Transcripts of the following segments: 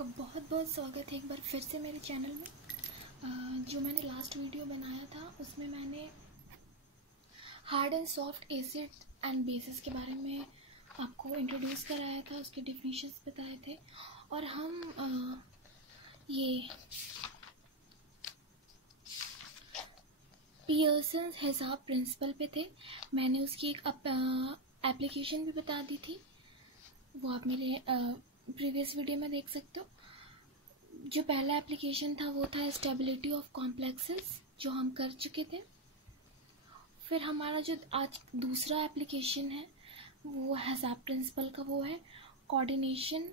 आपका बहुत बहुत स्वागत है एक बार फिर से मेरे चैनल में। जो मैंने लास्ट वीडियो बनाया था उसमें मैंने hard and soft acid and basis के बारे में आपको इंट्रोड्यूस कराया था, उसके डिफिनीशंस बताए थे। और हम ये पियर्सन हिसाब प्रिंसिपल पे थे। मैंने उसकी एक एप्लीकेशन भी बता दी थी, वो आप मेरे प्रीवियस वीडियो में देख सकते हो। जो पहला एप्लीकेशन था वो था स्टेबिलिटी ऑफ कॉम्प्लेक्सेस, जो हम कर चुके थे। फिर हमारा जो आज दूसरा एप्लीकेशन है वो हिसाब प्रिंसिपल का, वो है coordination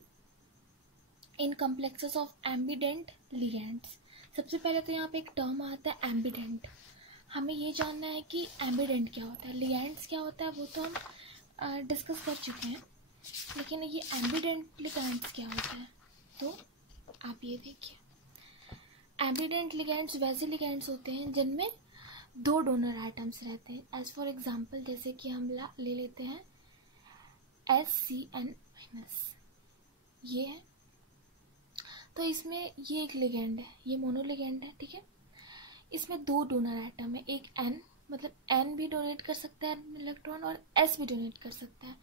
in complexes of ambient ligands. सबसे पहले तो यहाँ पे एक टर्म आता है एम्बिडेंट। हमें ये जानना है कि एम्बिडेंट क्या होता है, लिगेंड्स क्या होता है, वो तो हम डिस्कस कर चुके हैं, लेकिन ये एम्बिडेंट लिगेंड्स क्या होता है तो आप ये देखिए। एम्बिडेंट लिगेंड्स वैसे लिगेंड्स होते हैं जिनमें दो डोनर एटम्स रहते हैं। एज फॉर एग्जांपल जैसे कि हम ले लेते हैं SCN-, ये है, तो इसमें ये एक लिगेंड है, ये मोनोलिगेंड है, ठीक है। इसमें दो डोनर एटम है, एक N, मतलब N भी डोनेट कर सकता है इलेक्ट्रॉन और S भी डोनेट कर सकता है,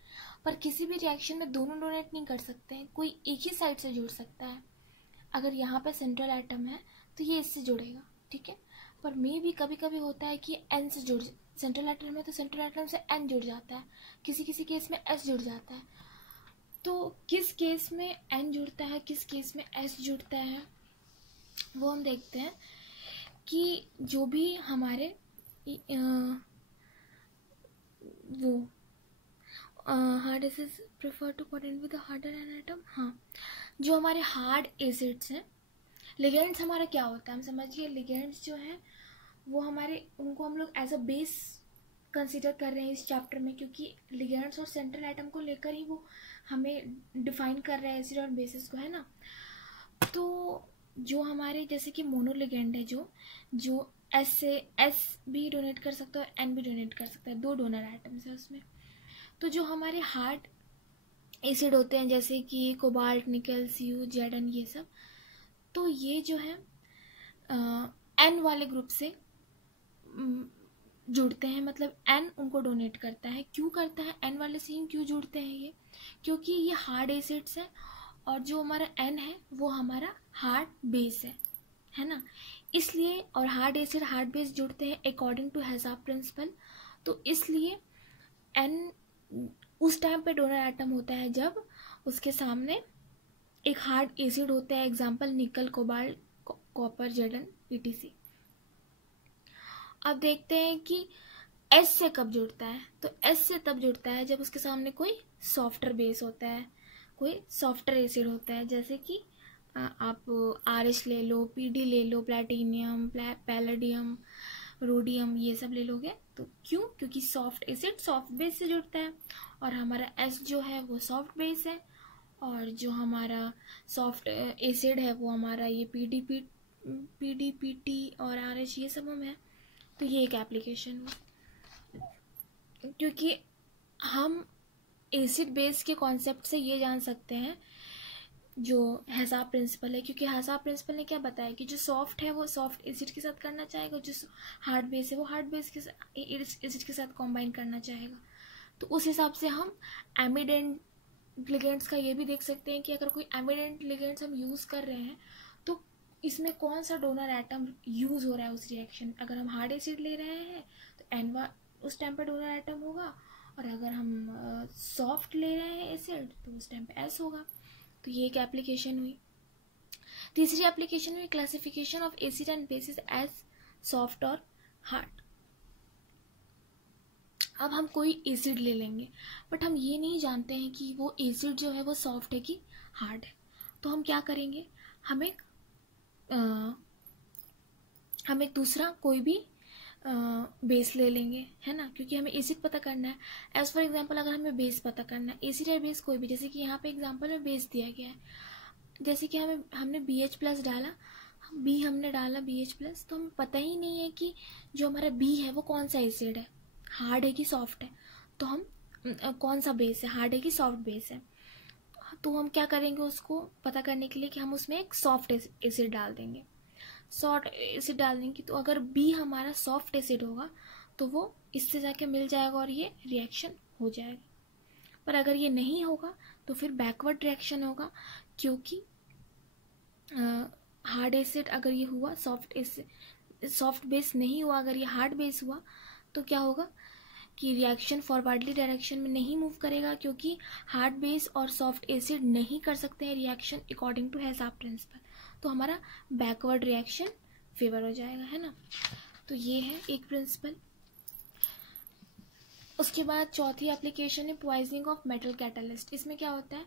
पर किसी भी रिएक्शन में दोनों डोनेट नहीं कर सकते हैं, कोई एक ही साइड से जुड़ सकता है। अगर यहाँ पे सेंट्रल एटम है तो ये इससे जुड़ेगा, ठीक है। पर मे भी कभी कभी होता है कि N से जुड़, सेंट्रल एटम है तो सेंट्रल एटम से N जुड़ जाता है, किसी किसी केस में S जुड़ जाता है। तो किस केस में N जुड़ता है, किस केस में S जुड़ता है, वो हम देखते हैं कि जो भी हमारे वो hard acids prefer to coordinate with the harder an atom. हाँ, जो हमारे हार्ड एसिड्स हैं, लिगेंड्स हमारा क्या होता है हम समझिए। लिगेंड्स जो हैं वो हमारे, उनको हम लोग एज अ बेस कंसीडर कर रहे हैं इस चैप्टर में, क्योंकि लिगेंड्स और सेंट्रल एटम को लेकर ही वो हमें डिफाइन कर रहे हैं एसिड और बेसिस को, है ना। तो जो हमारे जैसे कि मोनोलिगेंड है, जो S से S भी डोनेट कर सकता है और N भी डोनेट कर सकता है, दो डोनर एटम्स है उसमें। तो जो हमारे हार्ड एसिड होते हैं जैसे कि कोबाल्ट, निकल, Cu, Zn, ये सब, तो ये जो है N वाले ग्रुप से जुड़ते हैं, मतलब N उनको डोनेट करता है। क्यों करता है, N वाले से ही क्यों जुड़ते हैं ये, क्योंकि ये हार्ड एसिड्स है और जो हमारा N है वो हमारा हार्ड बेस है ना, इसलिए। और हार्ड एसिड हार्ड बेस जुड़ते हैं अकॉर्डिंग टू हिसाब प्रिंसिपल। तो इसलिए N उस टाइम पे डोनर एटम होता है जब उसके सामने एक हार्ड एसिड होता है, एग्जाम्पल निकल, कोबाल्ट, कॉपर, Zn, etc। अब देखते हैं कि S से कब जुड़ता है, तो S से तब जुड़ता है जब उसके सामने कोई सॉफ्टर बेस होता है, कोई सॉफ्टर एसिड होता है। जैसे कि आप RH ले लो, PD ले लो, प्लैटिनियम, पैलेडियम, रोडियम, ये सब ले लोगे। तो क्यों, क्योंकि सॉफ्ट एसिड सॉफ्ट बेस से जुड़ता है और हमारा S जो है वो सॉफ्ट बेस है, और जो हमारा सॉफ्ट एसिड है वो हमारा ये PD, PT और RH, ये सब में है। तो ये एक एप्लीकेशन हुआ, क्योंकि हम एसिड बेस के कॉन्सेप्ट से ये जान सकते हैं जो हिसाब प्रिंसिपल है, क्योंकि हिसाब प्रिंसिपल ने क्या बताया कि जो सॉफ्ट है वो सॉफ्ट एसिड के साथ करना चाहेगा, जो हार्ड बेस है वो हार्ड बेस के एसिड के साथ कॉम्बाइन करना चाहेगा। तो उस हिसाब से हम एमिडेंट लिगेंड्स का ये भी देख सकते हैं कि अगर कोई एमिडेंट लिगेंड्स हम यूज़ कर रहे हैं तो इसमें कौन सा डोनर एटम यूज़ हो रहा है उस रिएक्शन में। अगर हम हार्ड एसिड ले रहे हैं तो N उस टाइम पर डोनर एटम होगा, और अगर हम सॉफ्ट ले रहे हैं एसिड तो उस टाइम पे S होगा। तो ये एक एप्लीकेशन हुई। तीसरी एप्लीकेशन हुई classification of acid and bases as soft और हार्ड। अब हम कोई एसिड ले लेंगे, बट हम ये नहीं जानते हैं कि वो एसिड जो है वो सॉफ्ट है कि हार्ड है। तो हम क्या करेंगे, हम एक दूसरा कोई भी बेस ले लेंगे, है ना, क्योंकि हमें एसिड पता करना है। एज फॉर एग्जांपल अगर हमें बेस पता करना है, एसिड या बेस कोई भी, जैसे कि यहाँ पे एग्जांपल में बेस दिया गया है, जैसे कि हमने BH+ डाला, हमने डाला BH+, तो हमें पता ही नहीं है कि जो हमारा B है वो कौन सा एसिड है, हार्ड है कि सॉफ्ट है। तो हम कौन सा बेस है, हार्ड है कि सॉफ्ट बेस है। तो हम क्या करेंगे उसको पता करने के लिए कि हम उसमें एक सॉफ्ट एसिड डाल देंगे। सॉफ्ट एसिड डाल देंगे तो अगर बी हमारा सॉफ्ट एसिड होगा तो वो इससे जाके मिल जाएगा और ये रिएक्शन हो जाएगा। पर अगर ये नहीं होगा तो फिर बैकवर्ड रिएक्शन होगा, क्योंकि हार्ड एसिड अगर ये हुआ, सॉफ्ट बेस नहीं हुआ, अगर ये हार्ड बेस हुआ तो क्या होगा कि रिएक्शन फॉरवर्डली डायरेक्शन में नहीं मूव करेगा, क्योंकि हार्ड बेस और सॉफ्ट एसिड नहीं कर सकते हैं रिएक्शन अकॉर्डिंग टू हेज़ार्ड प्रिंसिपल। तो हमारा बैकवर्ड रिएक्शन फेवर हो जाएगा, है ना। तो ये है एक प्रिंसिपल। उसके बाद चौथी एप्लीकेशन है पॉइजनिंग ऑफ मेटल कैटलिस्ट। इसमें क्या होता है,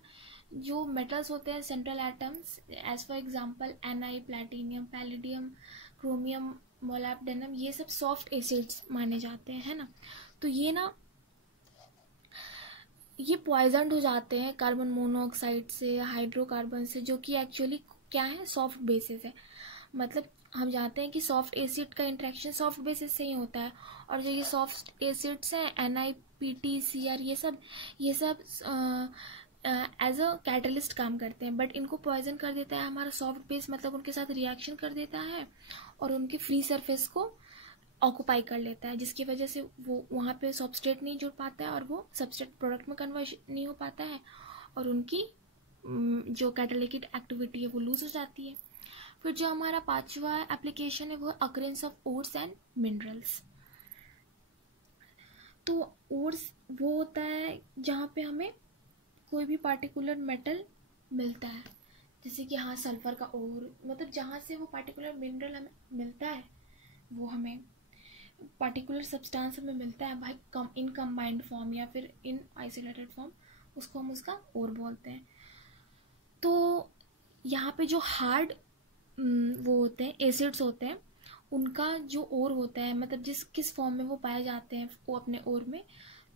जो मेटल्स होते हैं central atoms, as for example Ni, platinum, palladium, chromium, molybdenum, ये सब सॉफ्ट एसिड्स माने जाते हैं, है ना। तो ये पॉइजनड हो जाते हैं कार्बन मोनोऑक्साइड से, हाइड्रोकार्बन से, जो कि एक्चुअली क्या है, सॉफ्ट बेसिस है। मतलब हम जानते हैं कि सॉफ्ट एसिड का इंट्रैक्शन सॉफ्ट बेसिस से ही होता है, और जो ये सॉफ्ट एसिड्स हैं NiPT, Cr, ये सब एज अ कैटलिस्ट काम करते हैं, बट इनको पॉइजन कर देता है हमारा सॉफ्ट बेस, मतलब उनके साथ रिएक्शन कर देता है और उनके फ्री सरफेस को ऑक्यूपाई कर लेता है, जिसकी वजह से वो वहाँ पे सबस्ट्रेट नहीं जुड़ पाता है और वो सबस्ट्रेट प्रोडक्ट में कन्वर्शन नहीं हो पाता है, और उनकी जो कैटालिटिक एक्टिविटी है वो लूज हो जाती है। फिर जो हमारा पांचवा एप्लीकेशन है वो occurrence of ores and minerals. तो ओर्स वो होता है जहाँ पे हमें कोई भी पार्टिकुलर मेटल मिलता है, जैसे कि हाँ सल्फर का ओर, मतलब जहाँ से वो पार्टिकुलर मिनरल हमें मिलता है, वो हमें पार्टिकुलर सब्सटेंस हमें मिलता है भाई इन कंबाइंड फॉर्म या फिर इन आइसोलेटेड फॉर्म, उसको हम उसका ओर बोलते हैं। तो यहाँ पे जो हार्ड वो होते हैं एसिड्स होते हैं, उनका जो ओर होता है, मतलब किस फॉर्म में वो पाए जाते हैं वो अपने ओर में,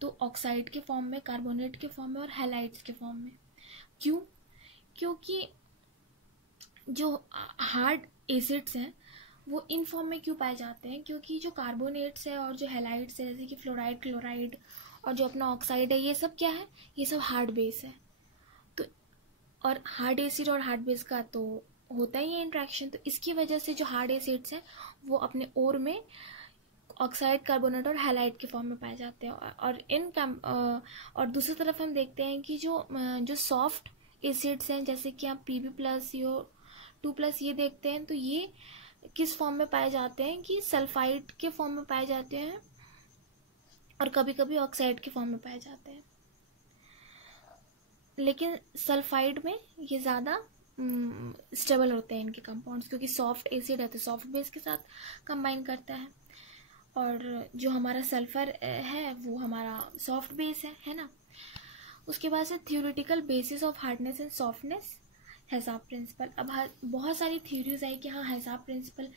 तो ऑक्साइड के फॉर्म में, कार्बोनेट के फॉर्म में और हैलाइड्स के फॉर्म में। क्यों? क्योंकि जो हार्ड एसिड्स हैं वो इन फॉर्म में क्यों पाए जाते हैं, क्योंकि जो कार्बोनेट्स है और जो हैलाइड्स है, जैसे कि फ्लोराइड, क्लोराइड और जो अपना ऑक्साइड है, ये सब क्या है, ये सब हार्ड बेस है। तो और हार्ड एसिड और हार्ड बेस का तो होता ही है इंट्रैक्शन, तो इसकी वजह से जो हार्ड एसिड्स हैं वो अपने ओर में ऑक्साइड, कार्बोनेट और हैलाइड के फॉर्म में पाए जाते हैं। और दूसरी तरफ हम देखते हैं कि जो सॉफ्ट एसिड्स हैं, जैसे कि आप Pb+, CO2+, ये देखते हैं, तो ये किस फॉर्म में पाए जाते हैं कि सल्फाइड के फॉर्म में पाए जाते हैं और कभी कभी ऑक्साइड के फॉर्म में पाए जाते हैं। लेकिन सल्फाइड में ये ज़्यादा स्टेबल होते हैं इनके कंपाउंड्स, क्योंकि सॉफ्ट एसिड है तो सॉफ्ट बेस के साथ कंबाइन करता है, और जो हमारा सल्फर है वो हमारा सॉफ्ट बेस है ना। उसके बाद से theoretical basis of hardness and softness, hazard principle. अब बहुत सारी थ्योरीज आई कि हाँ हेज़ार्ड प्रिंसिपल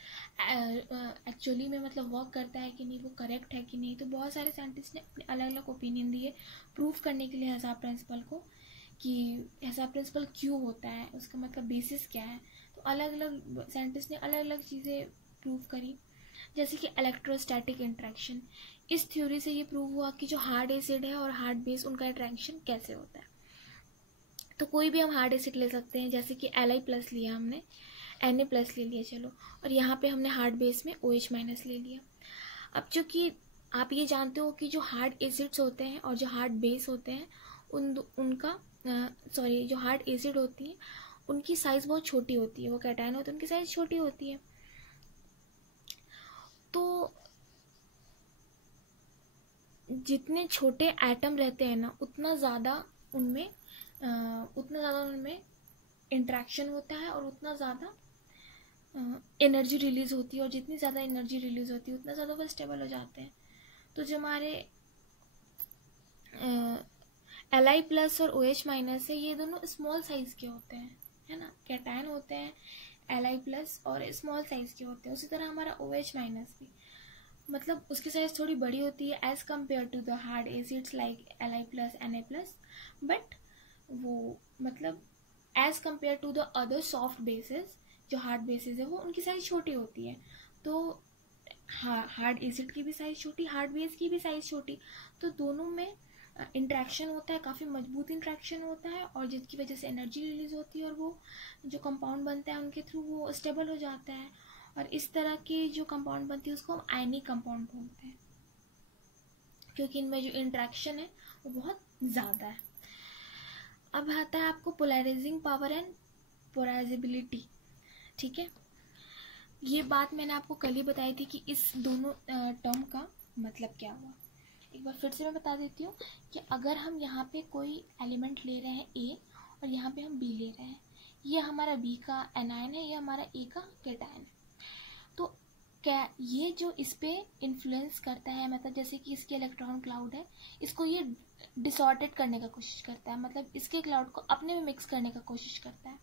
एक्चुअली में मतलब वर्क करता है कि नहीं, वो करेक्ट है कि नहीं। तो बहुत सारे साइंटिस्ट ने अपने अलग अलग ओपिनियन दिए प्रूव करने के लिए हेज़ार्ड प्रिंसिपल को, कि हेज़ार्ड प्रिंसिपल क्यों होता है, उसका मतलब बेसिस क्या है। तो अलग अलग साइंटिस्ट ने अलग अलग चीज़ें प्रूव करी, जैसे कि इलेक्ट्रोस्टैटिक इंट्रैक्शन। इस थ्योरी से ये प्रूव हुआ कि जो हार्ड एसिड है और हार्ड बेस, उनका इंट्रैक्शन कैसे होता है। तो कोई भी हम हार्ड एसिड ले सकते हैं, जैसे कि Li+ लिया हमने, Na+ ले लिया चलो, और यहाँ पे हमने हार्ड बेस में OH- ले लिया। अब चूँकि आप ये जानते हो कि जो हार्ड एसिड्स होते हैं और जो हार्ड बेस होते हैं जो हार्ड एसिड होती है उनकी साइज़ बहुत छोटी होती है, वो कैटायन होते हैं उनकी साइज़ छोटी होती है। तो जितने छोटे एटम रहते हैं ना, उतना ज़्यादा उनमें इंट्रैक्शन होता है और उतना ज़्यादा एनर्जी रिलीज़ होती है, और जितनी ज़्यादा एनर्जी रिलीज़ होती है उतना ज़्यादा वो स्टेबल हो जाते हैं। तो जो हमारे Li+ और OH- है, ये दोनों स्मॉल साइज़ के होते हैं, है ना, कैटायन होते हैं Li+ और स्मॉल साइज़ के होते हैं। उसी तरह हमारा OH- भी, मतलब उसकी साइज़ थोड़ी बड़ी होती है as compare to the hard acids like Li+, Na+, but वो मतलब as compare to the other soft bases, जो हार्ड बेसिस है वो उनकी साइज़ छोटी होती है। तो हार्ड एसिड की भी साइज़ छोटी, हार्ड बेस की भी साइज़ छोटी, तो दोनों में इंट्रैक्शन होता है, काफ़ी मजबूत इंट्रैक्शन होता है, और जिसकी वजह से एनर्जी रिलीज होती है और वो जो कंपाउंड बनता है उनके थ्रू वो स्टेबल हो जाता है। और इस तरह की जो कंपाउंड बनती है उसको हम आयनिक कंपाउंड बोलते हैं, क्योंकि इनमें जो इंट्रैक्शन है वो बहुत ज़्यादा है। अब आता है आपको पोलराइजिंग पावर एंड पोलराइजेबिलिटी। ठीक है, ये बात मैंने आपको कल ही बताई थी कि इस दोनों टर्म का मतलब क्या हुआ। एक बार फिर से मैं बता देती हूँ कि अगर हम यहाँ पे कोई एलिमेंट ले रहे हैं ए और यहाँ पे हम बी ले रहे हैं, ये हमारा बी का एनायन है, ये हमारा ए का कैटायन है, तो क्या ये जो इस पे इन्फ्लुएंस करता है, मतलब जैसे कि इसके इलेक्ट्रॉन क्लाउड है, इसको ये डिसऑर्डेड करने का कोशिश करता है, मतलब इसके क्लाउड को अपने में मिक्स करने का कोशिश करता है।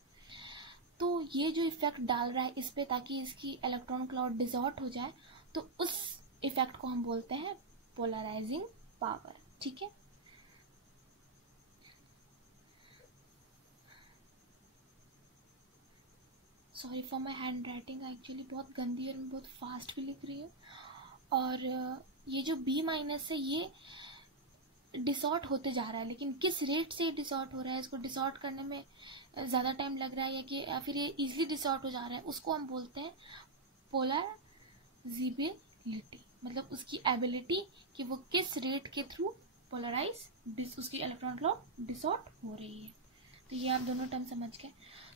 तो ये जो इफेक्ट डाल रहा है इस पे ताकि इसकी इलेक्ट्रॉन क्लाउड डिसऑर्ड हो जाए, तो उस इफेक्ट को हम बोलते हैं पोलराइजिंग पावर। ठीक है, sorry for my hand writing, actually बहुत गंदी और मैं बहुत फास्ट भी लिख रही हूँ। और ये जो बी माइनस है ये डिसॉर्ट होते जा रहा है, लेकिन किस रेट से डिसॉर्ट हो रहा है, इसको डिसॉर्ट करने में ज़्यादा टाइम लग रहा है या फिर ये इजीली डिसॉर्ट हो जा रहा है, उसको हम बोलते हैं पोलराइजेबिलिटी, मतलब उसकी एबिलिटी कि वो किस रेट के थ्रू पोलराइज उसकी इलेक्ट्रॉन क्लाउड डिसॉर्ट हो रही है। तो ये आप दोनों टर्म समझ गए।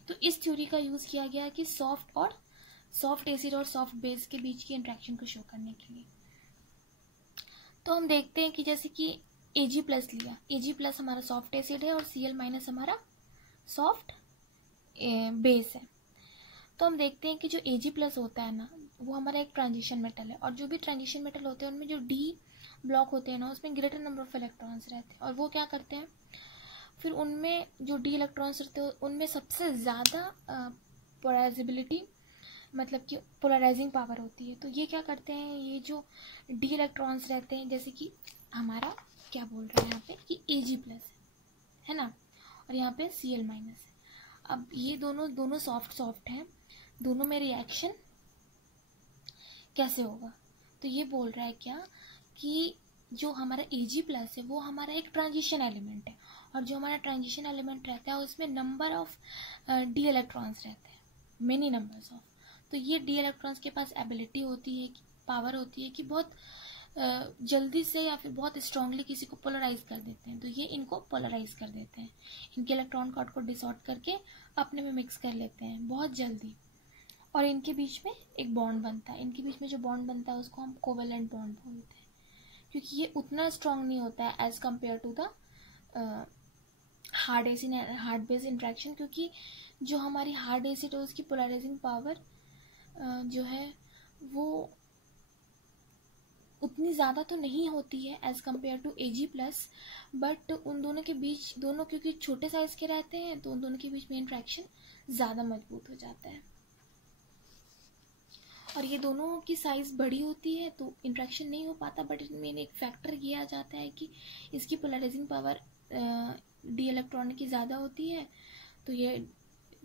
तो इस थ्योरी का यूज़ किया गया कि सॉफ्ट एसिड और सॉफ्ट बेस के बीच की इंट्रैक्शन को शो करने के लिए। तो हम देखते हैं कि जैसे कि Ag प्लस लिया, Ag प्लस हमारा सॉफ्ट एसिड है और Cl माइनस हमारा सॉफ्ट बेस है। तो हम देखते हैं कि जो Ag प्लस होता है ना वो हमारा एक ट्रांजिशन मेटल है, और जो भी ट्रांजिशन मेटल होते हैं उनमें जो डी ब्लॉक होते हैं ना उसमें ग्रेटर नंबर ऑफ इलेक्ट्रॉन्स रहते हैं, और वो क्या करते हैं फिर उनमें जो डी इलेक्ट्रॉन्स रहते हैं उनमें सबसे ज़्यादा पोलराइजेबिलिटी मतलब कि पोलराइजिंग पावर होती है। तो ये क्या करते हैं, ये जो डी इलेक्ट्रॉन्स रहते हैं, जैसे कि हमारा क्या बोल रहे हैं यहाँ पे कि Ag प्लस है ना, और यहाँ पे Cl माइनस है। अब ये दोनों सॉफ्ट हैं, दोनों में रिएक्शन कैसे होगा, तो ये बोल रहा है क्या कि जो हमारा Ag प्लस है वो हमारा एक ट्रांजिशन एलिमेंट है, और जो हमारा ट्रांजिशन एलिमेंट रहता है उसमें नंबर ऑफ डी इलेक्ट्रॉन्स रहते हैं, मेनी नंबर्स ऑफ। तो ये डी इलेक्ट्रॉन्स के पास एबिलिटी होती है, पावर होती है कि बहुत जल्दी से या फिर बहुत स्ट्रांगली किसी को पोलराइज कर देते हैं। तो ये इनको पोलराइज कर देते हैं, इनके इलेक्ट्रॉन कार्ड को डिसऑर्ड करके अपने में मिक्स कर लेते हैं बहुत जल्दी, और इनके बीच में एक बॉन्ड बनता है। इनके बीच में जो बॉन्ड बनता है उसको हम कोवेलेंट बॉन्ड बोलते हैं, क्योंकि ये उतना स्ट्रांग नहीं होता है as compare to the hard base interaction, क्योंकि जो हमारी हार्ड एसिड है उसकी पोलराइजिंग पावर जो है वो उतनी ज़्यादा तो नहीं होती है as compare to Ag plus, but उन दोनों के बीच दोनों क्योंकि छोटे साइज के रहते हैं तो उन दोनों के बीच में इंट्रैक्शन ज़्यादा मजबूत हो जाता है, और ये दोनों की साइज़ बड़ी होती है तो इंट्रैक्शन नहीं हो पाता। बट इसमें एक फैक्टर किया जाता है कि इसकी पोलराइजिंग पावर डी इलेक्ट्रॉन की ज़्यादा होती है, तो ये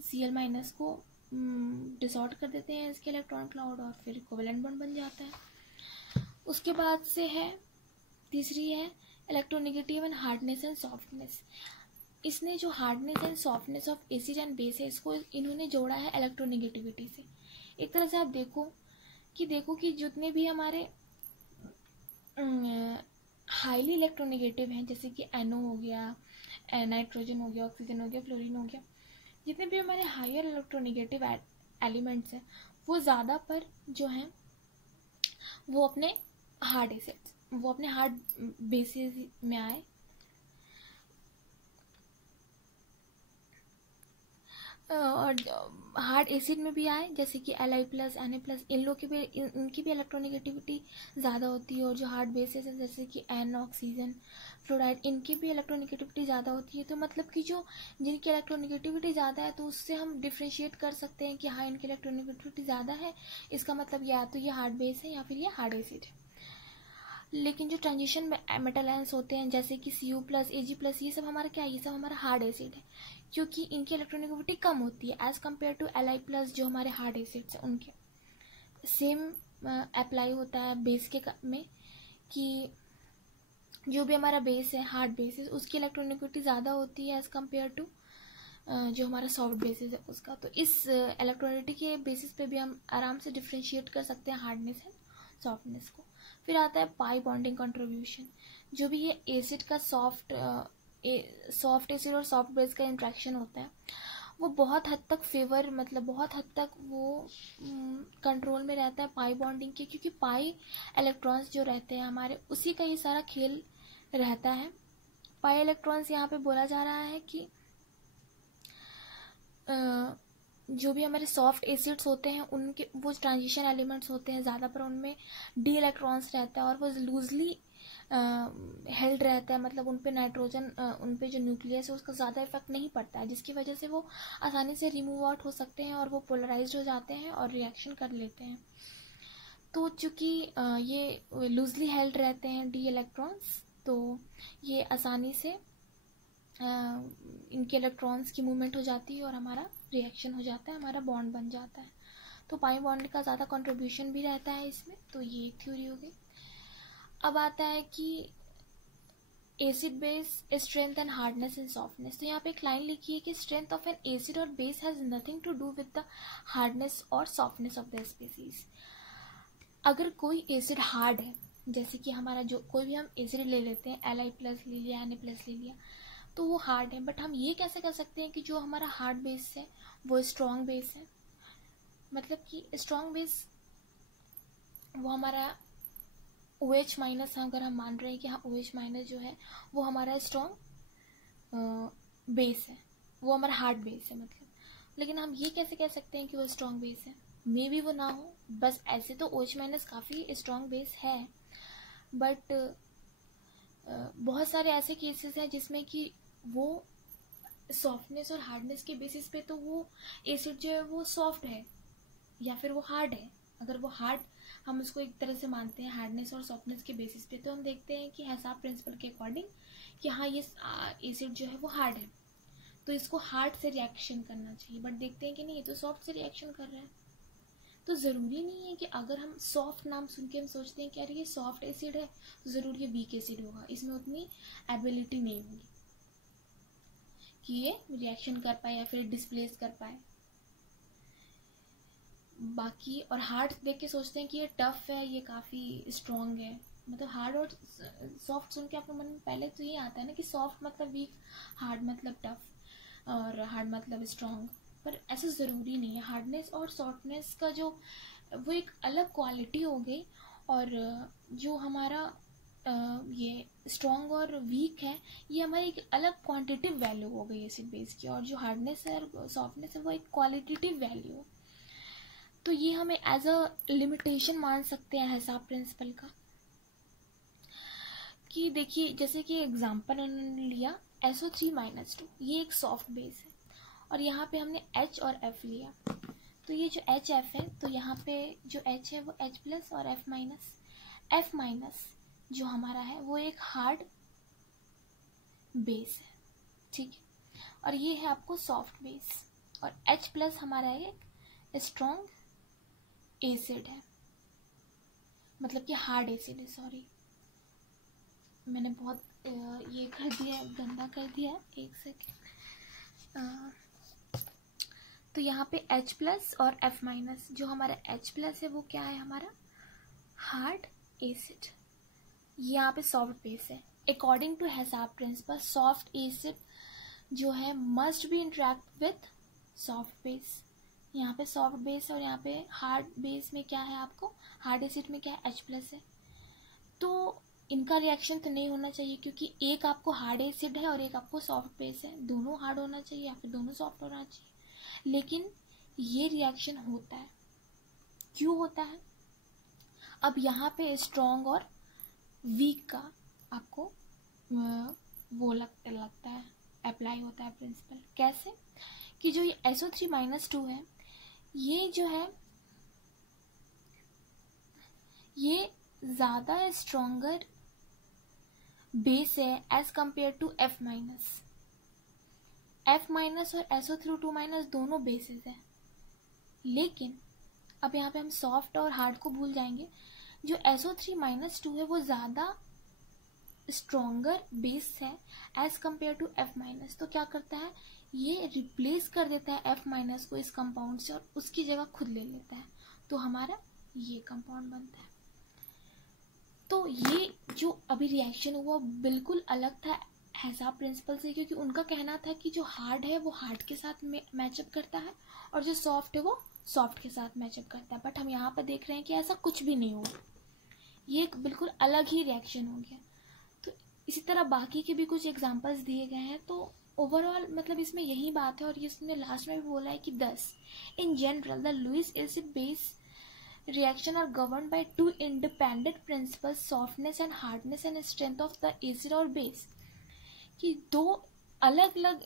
Cl माइनस को डिसऑर्ड कर देते हैं इसके इलेक्ट्रॉन क्लाउड, और फिर कोवेलेंट बॉन्ड बन जाता है। उसके बाद से है तीसरी है electronegative and hardness and softness. इसने जो hardness and softness of acid and base है इसको इन्होंने जोड़ा है इलेक्ट्रोनेगेटिविटी से। एक तरह से आप देखो कि जितने भी हमारे हाईली इलेक्ट्रोनेगेटिव हैं, जैसे कि NO हो गया, नाइट्रोजन हो गया, ऑक्सीजन हो गया, फ्लोरीन हो गया, जितने भी हमारे हायर इलेक्ट्रोनेगेटिव एलिमेंट्स हैं वो ज़्यादा पर जो हैं वो अपने हार्ड एसिड्स वो अपने हार्ड बेसिस में आए, और हार्ड एसिड में भी आए, जैसे कि Li प्लस Na+, इन लोग की भी इनकी भी इलेक्ट्रोनेगेटिविटी ज़्यादा होती है, और जो हार्ड बेसिस है जैसे कि N, ऑक्सीजन, फ्लोराइड, इनकी भी इलेक्ट्रोनेगेटिविटी ज़्यादा होती है। तो मतलब कि जो जिनकी इलेक्ट्रोनेगेटिविटी ज़्यादा है तो उससे हम डिफ्रेंशिएट कर सकते हैं कि हाँ इनकी इलेक्ट्रोनेगेटिविटी ज़्यादा है, इसका मतलब या तो ये हार्ड बेस है या फिर ये हार्ड एसिड है। लेकिन जो ट्रांजिशन मेटल आयंस होते हैं जैसे कि Cu प्लस, Ag प्लस, ये सब हमारा क्या है, ये सब हमारा हार्ड एसिड है, क्योंकि इनकी इलेक्ट्रोनेगेटिविटी कम होती है as compare to Li plus जो हमारे हार्ड एसिड्स हैं उनके। सेम अप्लाई होता है बेस के में कि जो भी हमारा बेस है, हार्ड बेस है, उसकी इलेक्ट्रोनेगेटिविटी ज़्यादा होती है एज़ कम्पेयर टू जो हमारा सॉफ्ट बेसिस है उसका। तो इस इलेक्ट्रोनेगेटिविटी के बेसिस पे भी हम आराम से डिफ्रेंशिएट कर सकते हैं हार्डनेस एंड सॉफ्टनेस को। फिर आता है पाई बॉन्डिंग कंट्रीब्यूशन। जो भी ये एसिड का सॉफ्ट एसिड और सॉफ्ट बेस का इंट्रैक्शन होता है वो बहुत हद तक मतलब बहुत हद तक वो कंट्रोल में रहता है पाई बॉन्डिंग के, क्योंकि पाई इलेक्ट्रॉन्स जो रहते हैं हमारे, उसी का ये सारा खेल रहता है। पाई इलेक्ट्रॉन्स यहाँ पे बोला जा रहा है कि जो भी हमारे सॉफ्ट एसिड्स होते हैं उनके वो ट्रांजिशन एलिमेंट्स होते हैं ज़्यादा, पर उनमें डी इलेक्ट्रॉन्स रहता है और वो लूजली हेल्ड रहता है, मतलब उन पे नाइट्रोजन, उन पे जो न्यूक्लियस है उसका ज़्यादा इफेक्ट नहीं पड़ता है, जिसकी वजह से वो आसानी से रिमूव आउट हो सकते हैं और वो पोलराइज्ड हो जाते हैं और रिएक्शन कर लेते हैं। तो चूँकि ये लूजली हेल्ड रहते हैं डी इलेक्ट्रॉन्स, तो ये आसानी से इनके इलेक्ट्रॉन्स की मूवमेंट हो जाती है और हमारा रिएक्शन हो जाता है, हमारा बॉन्ड बन जाता है। तो पाई बॉन्ड का ज़्यादा कंट्रीब्यूशन भी रहता है इसमें। तो ये एक थ्योरी हो गई। अब आता है कि acid base strength and hardness and softness. तो यहाँ पे एक लाइन लिखी है कि स्ट्रेंथ ऑफ एन एसिड और base has nothing to do with the hardness और सॉफ्टनेस ऑफ द स्पीसीज। अगर कोई एसिड हार्ड है, जैसे कि हमारा जो कोई भी हम एसिड ले लेते हैं, Li+ ले लिया, Na+ ले लिया, तो वो हार्ड है। बट हम ये कैसे कर सकते हैं कि जो हमारा हार्ड बेस है वो स्ट्रॉन्ग बेस है, मतलब कि स्ट्रॉन्ग बेस वो हमारा OH- अगर हम मान रहे हैं कि हाँ OH- जो है वो हमारा स्ट्रॉन्ग बेस है, वो हमारा हार्ड बेस है मतलब। लेकिन हम ये कैसे कह सकते हैं कि वो स्ट्रॉन्ग बेस है? मे भी वो ना हो, बस ऐसे तो OH- काफ़ी स्ट्रॉन्ग बेस है, बट बहुत सारे ऐसे केसेस हैं जिसमें कि वो सॉफ्टनेस और हार्डनेस के बेसिस पे तो वो एसिड जो है वो सॉफ्ट है या फिर वो हार्ड है। अगर वो हार्ड, हम उसको एक तरह से मानते हैं हार्डनेस और सॉफ्टनेस के बेसिस पे, तो हम देखते हैं कि हेसाब प्रिंसिपल के अकॉर्डिंग कि हाँ ये एसिड जो है वो हार्ड है, तो इसको हार्ड से रिएक्शन करना चाहिए। बट देखते हैं कि नहीं, ये तो सॉफ्ट से रिएक्शन कर रहा है। तो ज़रूरी नहीं है कि अगर हम सॉफ्ट नाम सुन के हम सोचते हैं कि यार ये सॉफ्ट एसिड है तो ज़रूर ये वीक एसिड होगा, इसमें उतनी एबिलिटी नहीं होगी कि ये रिएक्शन कर पाए या फिर डिस्प्लेस कर पाए। बाकी और हार्ड देख के सोचते हैं कि ये टफ है, ये काफ़ी स्ट्रॉन्ग है। मतलब हार्ड और सॉफ्ट सुन के आपके मन में पहले तो ये आता है ना कि सॉफ्ट मतलब वीक, हार्ड मतलब टफ और हार्ड मतलब स्ट्रॉन्ग। पर ऐसा ज़रूरी नहीं है। हार्डनेस और सॉफ्टनेस का जो वो एक अलग क्वालिटी हो गई, और जो हमारा ये स्ट्रॉन्ग और वीक है ये हमारी एक अलग क्वांटिटिव वैल्यू हो गई एसिड बेस की, और जो हार्डनेस है और सॉफ्टनेस है वो एक क्वालिटेटिव वैल्यू है। तो ये हमें एज अ लिमिटेशन मान सकते हैं हिसाब प्रिंसिपल का। कि देखिए जैसे कि एग्जांपल उन्होंने लिया SO3-2, ये एक सॉफ्ट बेस है और यहाँ पे हमने H और F लिया। तो ये जो HF है, तो यहाँ पे जो H है वो H+ और F-, जो हमारा है वो एक हार्ड बेस है, ठीक है। और ये है आपको सॉफ्ट बेस, और H+ हमारा एक स्ट्रॉन्ग एसिड है, मतलब कि हार्ड एसिड है। सॉरी, मैंने बहुत ये कर दिया, गंदा कर दिया, एक सेकेंड। तो यहाँ पे H+ और F-, जो हमारा H+ है वो क्या है, हमारा हार्ड एसिड। यहाँ पे सॉफ्ट बेस है। According to HSAB principle, soft acid जो है must be interact with soft base. यहाँ पे सॉफ्ट बेस और यहाँ पे हार्ड बेस में क्या है, आपको हार्ड एसिड में क्या है, H+ है। तो इनका रिएक्शन तो नहीं होना चाहिए, क्योंकि एक आपको हार्ड एसिड है और एक आपको सॉफ्ट बेस है, दोनों हार्ड होना चाहिए या फिर दोनों सॉफ्ट होना चाहिए। लेकिन ये रिएक्शन होता है, क्यों होता है? अब यहाँ पे स्ट्रॉन्ग और वीक का आपको वो लगता है, अप्लाई होता है प्रिंसिपल। कैसे? कि जो ये SO3-2 है, ये जो है ये ज़्यादा स्ट्रॉन्गर बेस है as compare to F-। F- और SO3-2- दोनों बेसिस है, लेकिन अब यहाँ पे हम सॉफ्ट और हार्ड को भूल जाएंगे। जो SO3-2 है वो ज़्यादा स्ट्रॉन्गर बेस है as compare to F minus, तो क्या करता है ये रिप्लेस कर देता है F माइनस को इस कंपाउंड से और उसकी जगह खुद ले लेता है, तो हमारा ये कंपाउंड बनता है। तो ये जो अभी रिएक्शन हुआ बिल्कुल अलग था हेज़ार्ड प्रिंसिपल से, क्योंकि उनका कहना था कि जो हार्ड है वो हार्ड के साथ मैचअप करता है और जो सॉफ्ट है वो सॉफ्ट के साथ मैचअप करता है। बट हम यहाँ पर देख रहे हैं कि ऐसा कुछ भी नहीं हुआ, ये एक बिल्कुल अलग ही रिएक्शन हो गया। तो इसी तरह बाकी के भी कुछ एग्जांपल्स दिए गए हैं। तो ओवरऑल मतलब इसमें यही बात है, और ये इसने लास्ट में भी बोला है कि 10 in general the Lewis acid base reaction are governed by two independent principles, softness and hardness and strength of the acid or base, कि दो अलग अलग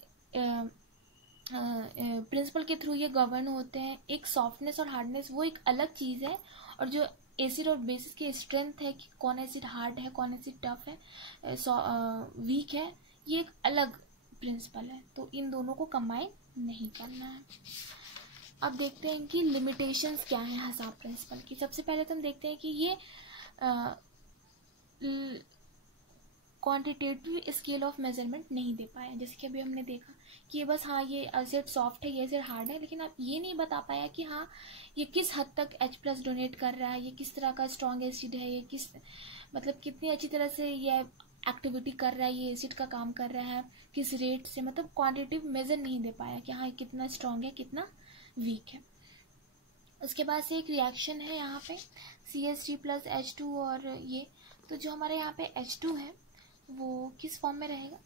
प्रिंसिपल के थ्रू ये गवर्न होते हैं। एक सॉफ्टनेस और हार्डनेस वो एक अलग चीज़ है, और जो एसिड और बेसिस की स्ट्रेंथ है कि कौन एसिड हार्ड है कौन एसिड टफ है वीक है, ये एक अलग प्रिंसिपल है। तो इन दोनों को कंबाइन नहीं करना है। अब देखते हैं कि लिमिटेशंस क्या हैं हेज़ार्ड प्रिंसिपल की। सबसे पहले तो हम देखते हैं कि ये क्वांटिटेटिव स्केल ऑफ मेजरमेंट नहीं दे पाया, जैसे कि अभी हमने देखा कि ये बस हाँ ये एसिड सॉफ्ट है ये एसिड हार्ड है, लेकिन आप ये नहीं बता पाया कि हाँ ये किस हद तक H+ डोनेट कर रहा है, ये किस तरह का स्ट्रॉन्ग एसिड है, ये किस मतलब कितनी अच्छी तरह से ये एक्टिविटी कर रहा है, ये एसिड का काम कर रहा है किस रेट से, मतलब क्वांटिटेटिव मेजर नहीं दे पाया कि हाँ कितना स्ट्रॉन्ग है कितना वीक है। उसके बाद से एक रिएक्शन है यहाँ पे CH3+H2 और ये, तो जो हमारे यहाँ पे H2 है वो किस फॉर्म में रहेगा,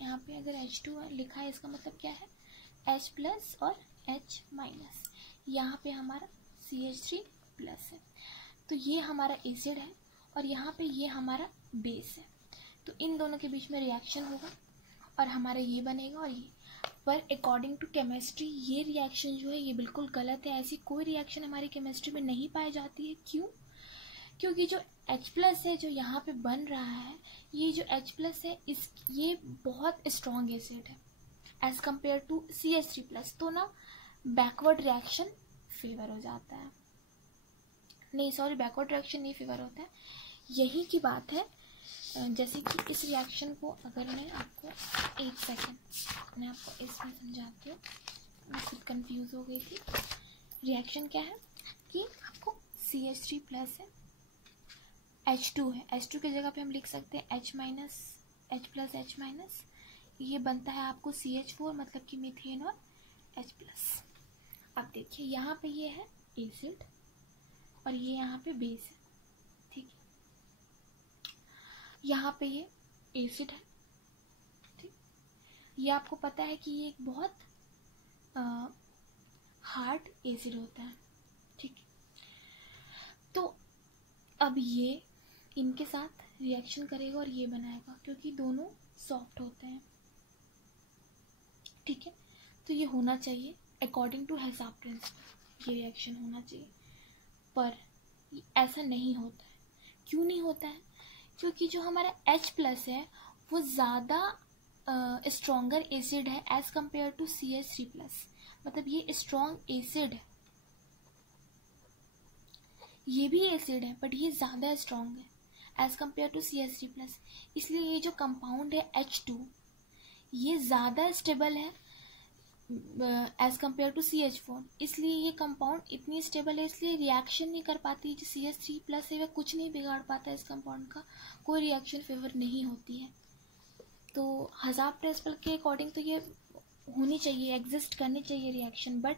यहाँ पे अगर H2 लिखा है इसका मतलब क्या है H+ और H-, यहाँ पे हमारा CH3+ है, तो ये हमारा एसिड है और यहाँ पे ये हमारा बेस है। तो इन दोनों के बीच में रिएक्शन होगा और हमारा ये बनेगा और ये, पर अकॉर्डिंग टू केमिस्ट्री ये रिएक्शन जो है ये बिल्कुल गलत है। ऐसी कोई रिएक्शन हमारी केमिस्ट्री में नहीं पाई जाती है। क्यों? क्योंकि जो H+ है जो यहाँ पे बन रहा है, ये जो H+ है ये बहुत स्ट्रॉन्ग एसिड है एज कम्पेयर टू CH3+, तो ना बैकवर्ड रिएक्शन फेवर हो जाता है, नहीं सॉरी बैकवर्ड रिएक्शन नहीं फेवर होता है। यही की बात है, जैसे कि इस रिएक्शन को अगर मैं आपको एक सेकेंड मैं आपको इसमें समझाती हूँ, मैं खुद कंफ्यूज हो गई थी। रिएक्शन क्या है कि आपको CH3+ है, H2 है, H2 की जगह पे हम लिख सकते हैं H+, H+, ये बनता है आपको CH4 मतलब कि मीथेन और H+। अब देखिए यहाँ पे ये है एसिड और ये यहाँ पे बेस है, ठीक है, यहाँ पे ये एसिड है, ठीक, ये आपको पता है कि ये एक बहुत हार्ड एसिड होता है, ठीक। तो अब ये इनके साथ रिएक्शन करेगा और ये बनाएगा क्योंकि दोनों सॉफ्ट होते हैं, ठीक है। तो ये होना चाहिए अकॉर्डिंग टू हेज़ार्ड प्रिंसिपल, ये रिएक्शन होना चाहिए, पर ऐसा नहीं होता है। क्यों नहीं होता है? क्योंकि जो हमारा H+ है वो ज़्यादा स्ट्रॉन्गर एसिड है एज कम्पेयर टू CH3+, मतलब ये स्ट्रॉन्ग एसिड है, ये भी एसिड है बट ये ज़्यादा स्ट्रॉन्ग है एज कम्पेयर टू CH3+, इसलिए ये जो कंपाउंड है H2 ये ज़्यादा स्टेबल है एज कम्पेयर टू CH4, इसलिए ये कंपाउंड इतनी स्टेबल है, इसलिए रिएक्शन नहीं कर पाती। जो CH3+ है वह कुछ नहीं बिगाड़ पाता इस कंपाउंड का, कोई रिएक्शन फेवर नहीं होती है। तो हेज़ार्ड प्रिंसिपल के अकॉर्डिंग तो ये होनी चाहिए, एग्जिस्ट करनी चाहिए रिएक्शन, बट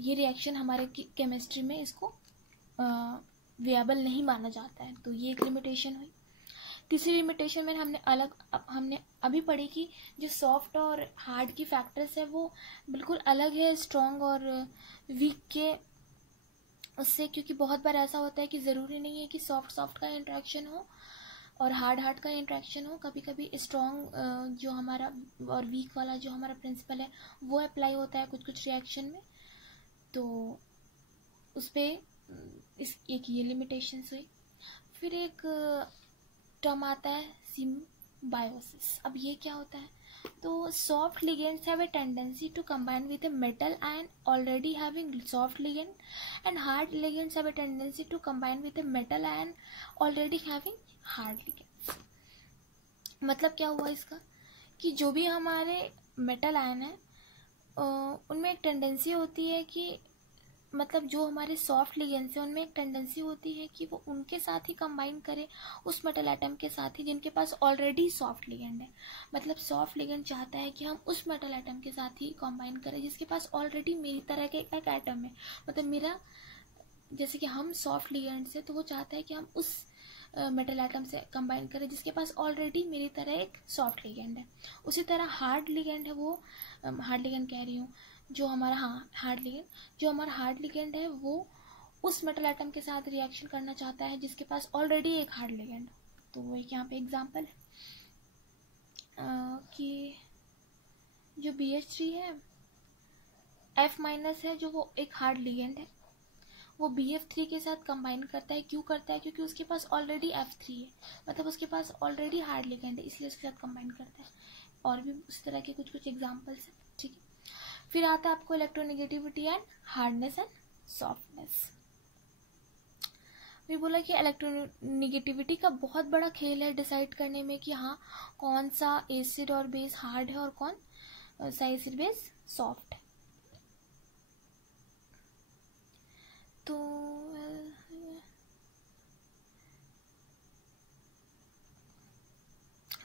ये रिएक्शन हमारे केमिस्ट्री में इसको वेएबल नहीं माना जाता है, तो ये एक लिमिटेशन हुई। तीसरी लिमिटेशन में हमने अभी पढ़ी कि जो सॉफ्ट और हार्ड की फैक्टर्स है वो बिल्कुल अलग है स्ट्रॉन्ग और वीक के उससे, क्योंकि बहुत बार ऐसा होता है कि ज़रूरी नहीं है कि सॉफ्ट का इंट्रैक्शन हो और हार्ड का इंट्रैक्शन हो। कभी कभी स्ट्रॉन्ग जो हमारा और वीक वाला जो हमारा प्रिंसिपल है वो अप्लाई होता है कुछ रिएक्शन में, तो उस पर एक ये लिमिटेशंस हुई। फिर एक टर्म आता है सिम्बायोसिस। अब ये क्या होता है? तो soft ligands have a tendency to combine with a metal ion already having soft ligand and hard ligands have a tendency to combine with a metal ion already having hard ligands. मतलब क्या हुआ इसका, कि जो भी हमारे metal ion है उनमें एक टेंडेंसी होती है कि मतलब जो हमारे सॉफ्ट लिगेंड्स हैं उनमें एक टेंडेंसी होती है कि वो उनके साथ ही कंबाइन करे उस मेटल एटम के साथ ही जिनके पास ऑलरेडी सॉफ्ट लिगेंड है। मतलब सॉफ्ट लिगेंड चाहता है कि हम उस मेटल एटम के साथ ही कंबाइन करें जिसके पास ऑलरेडी मेरी तरह के एक एटम है। मतलब मेरा जैसे कि हम सॉफ्ट लिगेंड से, तो वो चाहता है कि हम उस मेटल एटम से कंबाइन करें जिसके पास ऑलरेडी मेरी तरह एक सॉफ्ट लिगेंड है। उसी तरह हार्ड लिगेंड है, वो हार्ड लिगेंड कह रही हूँ, जो हमारा हार्ड लिगेंड है वो उस मेटल एटम के साथ रिएक्शन करना चाहता है जिसके पास ऑलरेडी एक हार्ड लिगेंड। तो वो एक यहाँ पे एग्जांपल है कि जो BH3 है F- है, जो वो एक हार्ड लिगेंड है, वो BF3 के साथ कंबाइन करता है। क्यों करता है? क्योंकि उसके पास ऑलरेडी F3 है, मतलब उसके पास ऑलरेडी हार्ड लिगेंड है, इसलिए उसके साथ कंबाइन करता है। और भी उस तरह के कुछ कुछ एग्जांपल्स हैं, ठीक है। फिर आता है आपको electronegativity and hardness and softness. मैं बोला कि इलेक्ट्रोनेगेटिविटी का बहुत बड़ा खेल है डिसाइड करने में कि हाँ कौन सा एसिड और बेस हार्ड है और कौन सा एसिड बेस सॉफ्ट है। तो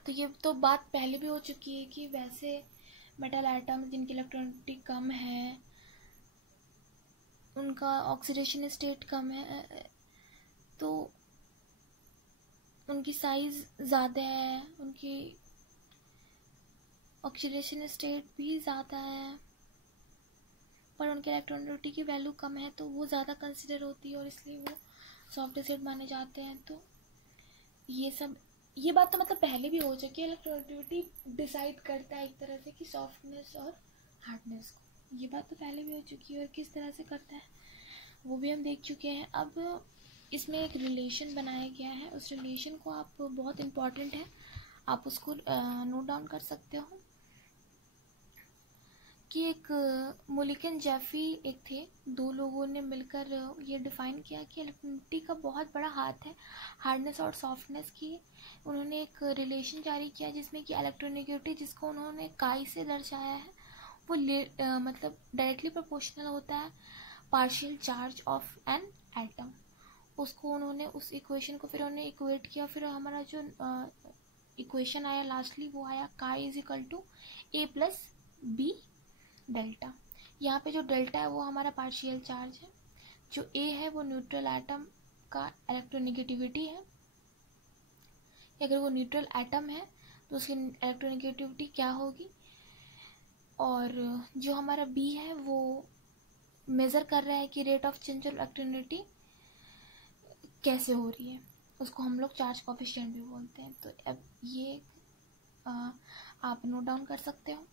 ये तो बात पहले भी हो चुकी है कि वैसे मेटल एटम जिनकी इलेक्ट्रॉनिटी कम है, उनका ऑक्सीडेशन स्टेट कम है, तो उनकी साइज ज़्यादा है, उनकी ऑक्सीडेशन स्टेट भी ज़्यादा है, पर उनके इलेक्ट्रॉनिटी की वैल्यू कम है, तो वो ज़्यादा कंसिडर होती है और इसलिए वो सॉफ्ट एसिड माने जाते हैं। तो ये बात तो मतलब पहले भी हो चुकी है, इलेक्ट्रोनेगेटिविटी डिसाइड करता है एक तरह से कि सॉफ्टनेस और हार्डनेस को। ये बात तो पहले भी हो चुकी है और किस तरह से करता है वो भी हम देख चुके हैं। अब इसमें एक रिलेशन बनाया गया है, उस रिलेशन को आप, बहुत इम्पॉर्टेंट है, आप उसको नोट डाउन कर सकते हो कि एक मोलिकन जेफी एक थे, दो लोगों ने मिलकर ये डिफाइन किया कि इलेक्ट्रोनिटी का बहुत बड़ा हाथ है हार्डनेस और सॉफ्टनेस की। उन्होंने एक रिलेशन जारी किया जिसमें कि इलेक्ट्रोनेगेटिविटी, जिसको उन्होंने काई से दर्शाया है, वो मतलब डायरेक्टली प्रोपोर्शनल होता है partial charge of an atom. उसको उन्होंने उस इक्वेशन को फिर उन्होंने इक्वेट किया, फिर हमारा जो इक्वेशन आया लास्टली वो आया काई is equal to A+B delta. यहाँ पे जो डेल्टा है वो हमारा पार्शियल चार्ज है, जो ए है वो न्यूट्रल एटम का इलेक्ट्रोनेगेटिविटी है। अगर वो न्यूट्रल एटम है तो उसकी इलेक्ट्रोनेगेटिविटी क्या होगी, और जो हमारा बी है वो मेज़र कर रहा है कि rate of change of electronegativity कैसे हो रही है, उसको हम लोग चार्ज कोएफिशिएंट भी बोलते हैं। तो अब ये आप नोट डाउन कर सकते हो।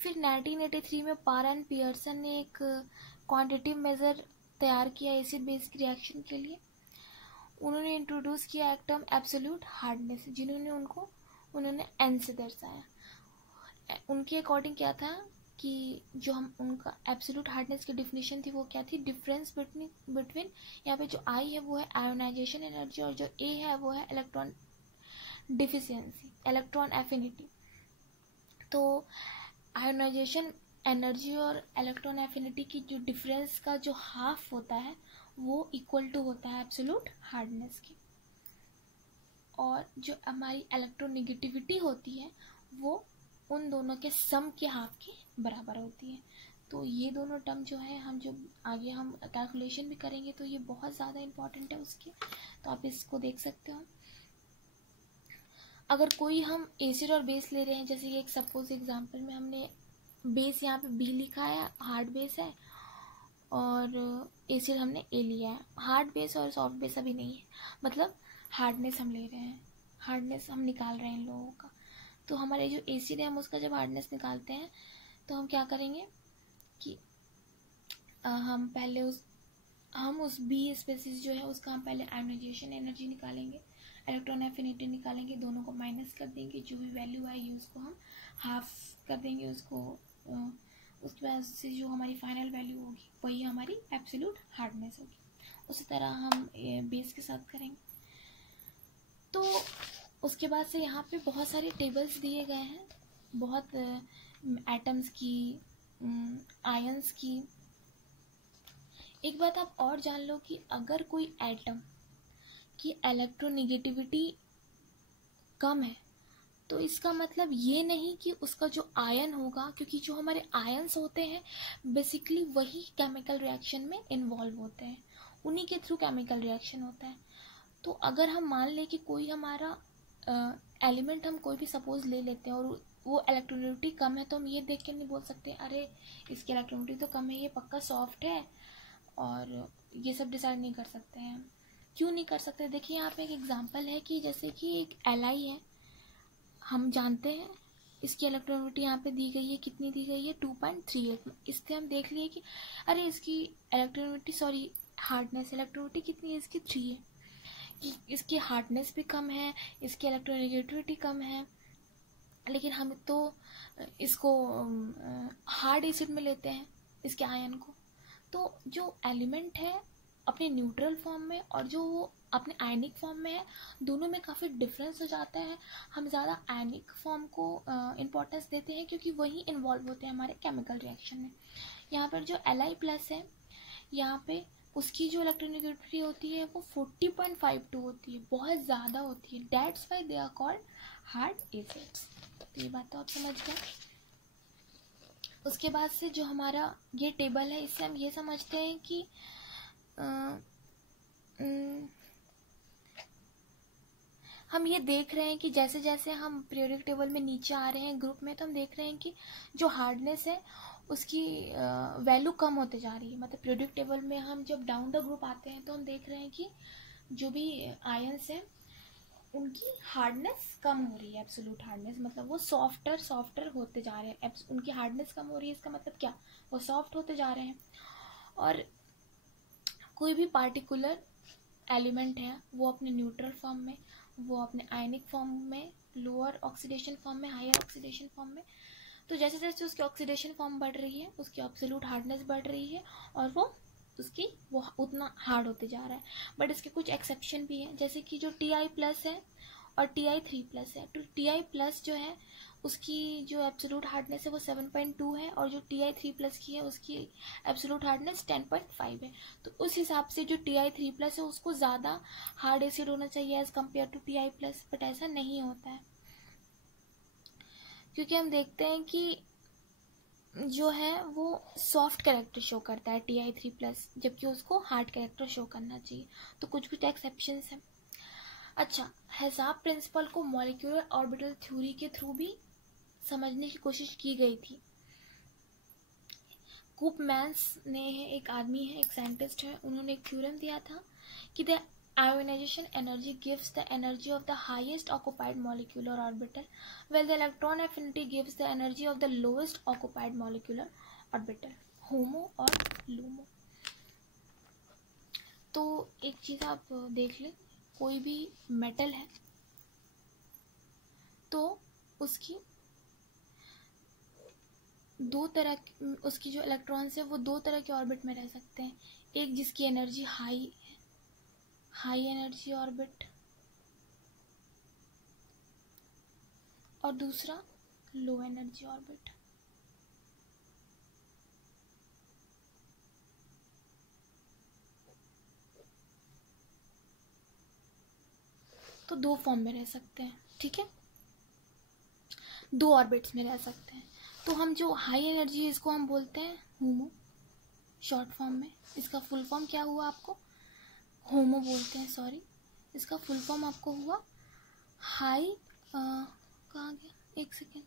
फिर 1983 में पार एंड पियर्सन ने एक क्वांटिटिव मेज़र तैयार किया एसिड बेस की रिएक्शन के लिए। उन्होंने इंट्रोड्यूस किया एक टर्म एब्सोल्यूट हार्डनेस, उन्होंने एन से दर्शाया। उनके अकॉर्डिंग क्या था कि जो हम उनका एब्सोल्यूट हार्डनेस की डिफिनीशन थी वो क्या थी, डिफरेंस बिटवीन यहाँ पे जो आई है वो है आयोनाइजेशन एनर्जी और जो ए है वो है इलेक्ट्रॉन डिफिशियंसी, इलेक्ट्रॉन एफिनिटी। तो आयोनाइजेशन एनर्जी और इलेक्ट्रॉन एफिनिटी की जो डिफरेंस का जो हाफ होता है वो इक्वल टू होता है एब्सोल्यूट हार्डनेस की, और जो हमारी इलेक्ट्रोनेगेटिविटी होती है वो उन दोनों के सम के हाफ के बराबर होती है। तो ये दोनों टर्म जो है, हम जो आगे हम कैलकुलेशन भी करेंगे तो ये बहुत ज़्यादा इम्पॉर्टेंट है उसके, तो आप इसको देख सकते हो। अगर कोई हम एसिड और बेस ले रहे हैं, जैसे कि एक सपोज एग्जांपल में हमने बेस यहाँ पे बी लिखा है, हार्ड बेस है, और एसिड हमने ए लिया है। हार्ड बेस और सॉफ्ट बेस अभी नहीं है, मतलब हार्डनेस हम ले रहे हैं, हार्डनेस हम निकाल रहे हैं इन लोगों का। तो हमारे जो एसिड है हम उसका जब हार्डनेस निकालते हैं तो हम क्या करेंगे कि हम उस बी स्पेसिस जो है उसका हम पहले आयोनाइजेशन एनर्जी निकालेंगे, इलेक्ट्रॉन एफिनिटी निकालेंगे, दोनों को माइनस कर देंगे, जो भी वैल्यू आएगी उसको हम हाफ कर देंगे उसको, उसके बाद से जो हमारी फाइनल वैल्यू होगी वही हमारी एब्सोल्यूट हार्डनेस होगी। उसी तरह हम बेस के साथ करेंगे। तो उसके बाद से यहाँ पे बहुत सारे टेबल्स दिए गए हैं, बहुत एटम्स की, आयंस की। एक बात आप और जान लो कि अगर कोई एटम की इलेक्ट्रोनेगेटिविटी कम है तो इसका मतलब ये नहीं कि उसका जो आयन होगा, क्योंकि जो हमारे आयन्स होते हैं बेसिकली वही केमिकल रिएक्शन में इन्वॉल्व होते हैं, उन्हीं के थ्रू केमिकल रिएक्शन होता है। तो अगर हम मान लें कि कोई हमारा एलिमेंट हम कोई भी सपोज ले लेते हैं और वो इलेक्ट्रोनेगेटिविटी कम है, तो हम ये देख के नहीं बोल सकते अरे इसकी इलेक्ट्रोनेगेटिविटी तो कम है, ये पक्का सॉफ्ट है, और ये सब डिसाइड नहीं कर सकते हैं। क्यों नहीं कर सकते? देखिए यहाँ पे एक एग्जांपल है कि जैसे कि एक एलाई है, हम जानते हैं इसकी इलेक्ट्रोनेगेटिविटी यहाँ पे दी गई है, कितनी दी गई है 2.38। इससे हम देख लिए कि अरे इसकी इलेक्ट्रोनेगेटिविटी हार्डनेस इलेक्ट्रोनेगेटिविटी कितनी है, इसकी 3 है, कि इसकी हार्डनेस भी कम है, इसकी इलेक्ट्रोनेगेटिविटी कम है। लेकिन हम तो इसको हार्ड एसिड में लेते हैं इसके आयन को। तो जो एलिमेंट है अपने न्यूट्रल फॉर्म में और जो वो अपने आयनिक फॉर्म में है, दोनों में काफ़ी डिफरेंस हो जाता है। हम ज़्यादा आयनिक फॉर्म को इम्पोर्टेंस देते हैं क्योंकि वही इन्वॉल्व होते हैं हमारे केमिकल रिएक्शन में। यहाँ पर जो Li+ है, यहाँ पे उसकी जो इलेक्ट्रोनेगेटिविटी होती है वो 40.52 होती है, बहुत ज़्यादा होती है। That's why they are called hard acids. तो ये बात तो आप समझ गए। उसके बाद से जो हमारा ये टेबल है, इससे हम ये समझते हैं कि हम ये देख रहे हैं कि जैसे जैसे हम पीरियोडिक टेबल में नीचे आ रहे हैं ग्रुप में, तो हम देख रहे हैं कि जो हार्डनेस है उसकी वैल्यू कम होते जा रही है। मतलब पीरियोडिक टेबल में हम जब डाउन द ग्रुप आते हैं तो हम देख रहे हैं कि जो भी आयंस है उनकी हार्डनेस कम हो रही है, एब्सोल्यूट हार्डनेस, मतलब वो सॉफ्टर होते जा रहे हैं। उनकी हार्डनेस कम हो रही है, इसका मतलब क्या, वो सॉफ्ट होते जा रहे हैं। और कोई भी पार्टिकुलर एलिमेंट है वो अपने न्यूट्रल फॉर्म में, वो अपने आयनिक फॉर्म में, लोअर ऑक्सीडेशन फॉर्म में, हायर ऑक्सीडेशन फॉर्म में, तो जैसे जैसे उसकी ऑक्सीडेशन फॉर्म बढ़ रही है उसकी एब्सोल्यूट हार्डनेस बढ़ रही है और वो उतना हार्ड होते जा रहा है। बट इसके कुछ एक्सेप्शन भी हैं, जैसे कि जो Ti+ है और Ti3+ है। तो Ti+ जो है उसकी जो एब्सोल्यूट हार्डनेस है वो 7.2 है और जो Ti3+ की है उसकी एब्सोल्यूट हार्डनेस 10.5 है। तो उस हिसाब से जो Ti3+ है उसको ज़्यादा हार्ड एसिड होना चाहिए as compare to Ti+, but ऐसा नहीं होता है, क्योंकि हम देखते हैं कि जो है वो सॉफ्ट कैरेक्टर शो करता है Ti3+, जबकि उसको हार्ड कैरेक्टर शो करना चाहिए। तो कुछ कुछ एक्सेप्शंस हैं। अच्छा, हेज़ार्ड प्रिंसिपल को मॉलिक्यूलर ऑर्बिटल थ्योरी के थ्रू भी समझने की कोशिश की गई थी। कूपमैन्स ने, एक आदमी है, एक साइंटिस्ट है, उन्होंने एक थ्योरम दिया था कि the ionization energy gives the energy of the highest occupied molecular orbital, while the electron affinity gives the energy of the lowest occupied molecular orbital, HOMO और LUMO। तो एक चीज़ आप देख लें, कोई भी मेटल है तो उसकी दो तरह, उसकी जो इलेक्ट्रॉन्स है वो दो तरह के ऑर्बिट में रह सकते हैं। एक जिसकी एनर्जी हाई एनर्जी ऑर्बिट और दूसरा लो एनर्जी ऑर्बिट। तो दो फॉर्म में रह सकते हैं, ठीक है, दो ऑर्बिट्स में रह सकते हैं। तो हम जो हाई एनर्जी है इसको हम बोलते हैं होमो, शॉर्ट फॉर्म में। इसका फुल फॉर्म क्या हुआ आपको, होमो बोलते हैं, सॉरी, इसका फुल फॉर्म आपको हुआ कहाँ गया, एक second,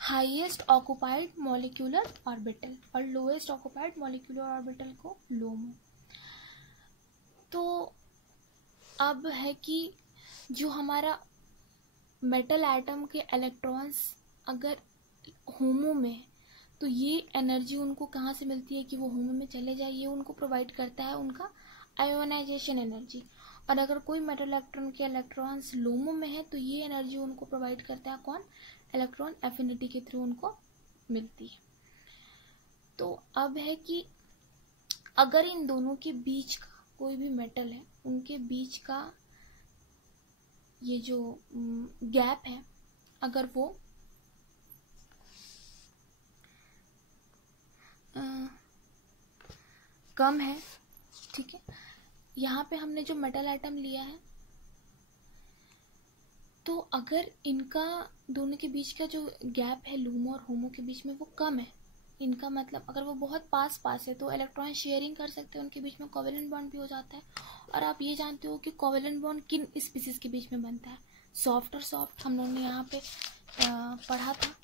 highest occupied molecular orbital, और लोएस्ट ऑक्युपाइड मॉलिक्यूलर ऑर्बिटल को लोमो। तो अब है कि जो हमारा मेटल एटम के इलेक्ट्रॉन्स अगर होमो में, तो ये एनर्जी उनको कहाँ से मिलती है कि वो होमो में चले जाए, ये उनको प्रोवाइड करता है उनका आयोनाइजेशन एनर्जी। और अगर कोई मेटल इलेक्ट्रॉन के इलेक्ट्रॉन्स लोमो में है तो ये एनर्जी उनको प्रोवाइड करता है कौन, इलेक्ट्रॉन एफिनिटी के थ्रू उनको मिलती है। तो अब है कि अगर इन दोनों के बीच का कोई भी मेटल है, उनके बीच का ये जो गैप है अगर वो कम है, ठीक है, यहाँ पे हमने जो मेटल एटम लिया है, तो अगर इनका दोनों के बीच का जो गैप है लूमो और होमो के बीच में वो कम है, इनका मतलब अगर वो बहुत पास पास है तो इलेक्ट्रॉन शेयरिंग कर सकते हैं, उनके बीच में कोवेलेंट बॉन्ड भी हो जाता है। और आप ये जानते हो कि कोवेलेंट बॉन्ड किन स्पीसीज के बीच में बनता है, सॉफ्ट और सॉफ्ट। हम लोगों ने यहाँ पे पढ़ा था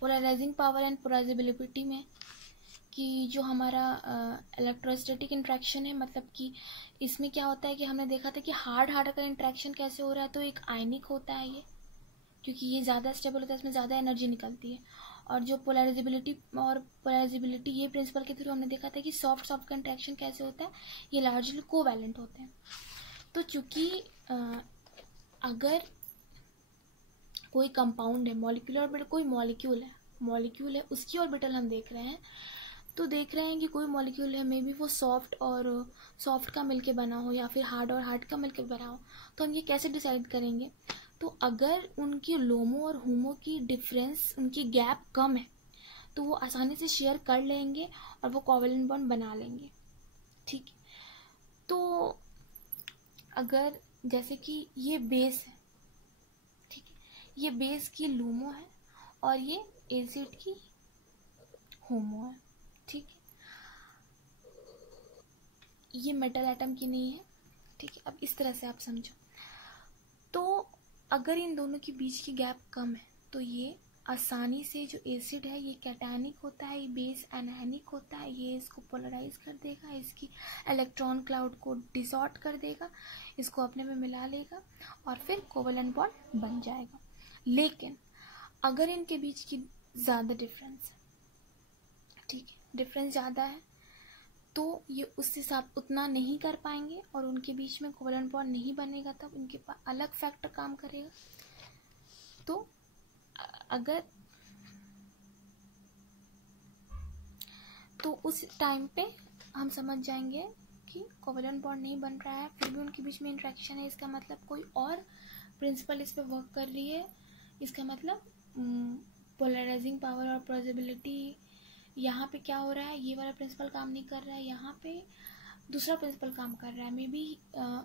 पोलराइजिंग पावर एंड पोलराइजेबिलिटी में कि जो हमारा इलेक्ट्रोस्टैटिक इंट्रैक्शन है, मतलब कि इसमें क्या होता है कि हमने देखा था कि हार्ड हार्ड का इंट्रैक्शन कैसे हो रहा है, तो एक आयनिक होता है ये, क्योंकि ये ज़्यादा स्टेबल होता है, इसमें ज़्यादा एनर्जी निकलती है। और जो पोलराइजेबिलिटी ये प्रिंसिपल के थ्रू हमने देखा था कि सॉफ्ट सॉफ्ट का इंट्रैक्शन कैसे होता है, ये लार्जली कोवैलेंट होते हैं। तो चूंकि अगर कोई कंपाउंड है, मॉलिक्यूलर ऑर्बिटल, कोई मॉलिक्यूल है उसकी ऑर्बिटल हम देख रहे हैं, तो देख रहे हैं कि कोई मॉलिक्यूल है, मे बी वो सॉफ्ट और सॉफ्ट का मिलके बना हो या फिर हार्ड और हार्ड का मिलके बना हो, तो हम ये कैसे डिसाइड करेंगे? तो अगर उनकी लोमो और होमो की डिफरेंस, उनकी गैप कम है, तो वो आसानी से शेयर कर लेंगे और वो कोवेलेंट बॉन्ड बना लेंगे, ठीक है। तो अगर जैसे कि ये बेस है, ठीक है, ये बेस की लूमो है और ये एसिड की होमो है, ठीक है, ये मेटल एटम की नहीं है, ठीक है। अब इस तरह से आप समझो, तो अगर इन दोनों के बीच की गैप कम है तो ये आसानी से, जो एसिड है ये कैटायनिक होता है, ये बेस एनायनिक होता है, ये इसको पोलराइज कर देगा, इसकी इलेक्ट्रॉन क्लाउड को डिसॉर्ट कर देगा, इसको अपने में मिला लेगा और फिर कोवेलेंट बॉन्ड बन जाएगा। लेकिन अगर इनके बीच की ज़्यादा डिफरेंस है, ठीक है, डिफरेंस ज़्यादा है, तो ये उस हिसाब उतना नहीं कर पाएंगे और उनके बीच में कोवेलेंट बॉन्ड नहीं बनेगा, तब उनके पास अलग फैक्टर काम करेगा। तो अगर तो उस टाइम पे हम समझ जाएंगे कि कोवेलेंट बॉन्ड नहीं बन रहा है, फिर भी उनके बीच में इंट्रैक्शन है, इसका मतलब कोई और प्रिंसिपल इस पे वर्क कर रही है, इसका मतलब पोलराइजिंग पावर और पोलराइजेबिलिटी, यहाँ पे क्या हो रहा है, ये वाला प्रिंसिपल काम नहीं कर रहा है, यहाँ पे दूसरा प्रिंसिपल काम कर रहा है। मे बी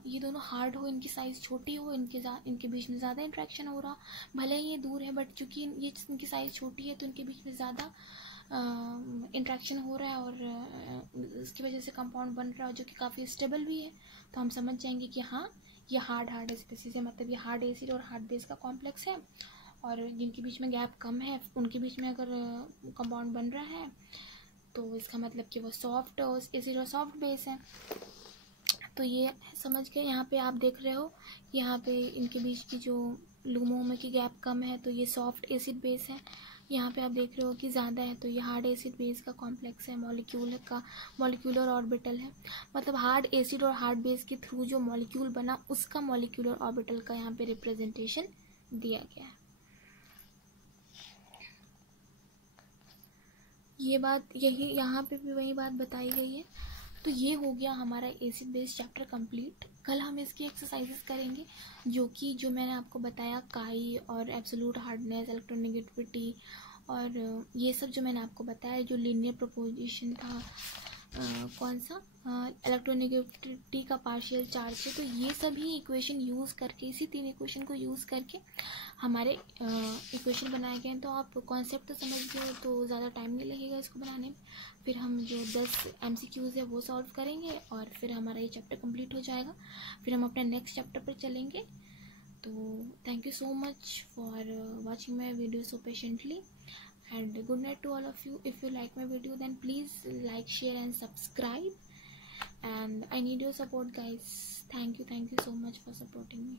ये दोनों हार्ड हो, इनकी साइज़ छोटी हो, इनके बीच में ज़्यादा इंट्रैक्शन हो रहा, भले ही ये दूर है बट चूंकि ये इनकी साइज़ छोटी है तो इनके बीच में ज़्यादा इंट्रैक्शन हो रहा है और इसकी वजह से कंपाउंड बन रहा है जो कि काफ़ी स्टेबल भी है। तो हम समझ जाएंगे कि हाँ, ये हार्ड स्पीसीज है, मतलब ये हार्ड एसिड और हार्ड बेस का कॉम्प्लेक्स है, और जिनके बीच में गैप कम है उनके बीच में अगर कंपाउंड बन रहा है तो इसका मतलब कि वो सॉफ्ट एसिड और सॉफ्ट बेस है। तो ये समझ गए। यहाँ पे आप देख रहे हो, यहाँ पे इनके बीच की जो लूमो में की गैप कम है तो ये सॉफ्ट एसिड बेस है, यहाँ पे आप देख रहे हो कि ज़्यादा है तो ये हार्ड एसिड बेस का कॉम्प्लेक्स है, मॉलिक्यूलर ऑर्बिटल है, मतलब हार्ड एसिड और हार्ड बेस के थ्रू जो मॉलिक्यूल बना उसका मॉलिक्यूलर ऑर्बिटल का यहाँ पे रिप्रेजेंटेशन दिया गया है। ये बात यही यहाँ पे भी वही बात बताई गई है। तो ये हो गया हमारा एसिड बेस चैप्टर कंप्लीट। कल हम इसकी एक्सरसाइजेस करेंगे जो मैंने आपको बताया, काई और एब्सोल्यूट हार्डनेस, इलेक्ट्रोनेगेटिविटी और ये सब जो मैंने आपको बताया, जो लीनियर प्रोपोजिशन था, कौन सा इलेक्ट्रोनेगेटिविटी का पार्शियल चार्ज है, तो ये सभी इक्वेशन यूज़ करके, इसी 3 इक्वेशन को यूज़ करके हमारे इक्वेशन बनाए गए हैं। तो आप कॉन्सेप्ट तो समझ गए, तो ज़्यादा टाइम नहीं लगेगा इसको बनाने में। फिर हम जो 10 MCQs है वो सॉल्व करेंगे और फिर हमारा ये चैप्टर कंप्लीट हो जाएगा, फिर हम अपने नेक्स्ट चैप्टर पर चलेंगे। तो thank you so much for watching my video so patiently, and good night to all of you. If you like my video then please like, share and subscribe, and I need your support guys. Thank you so much for supporting me.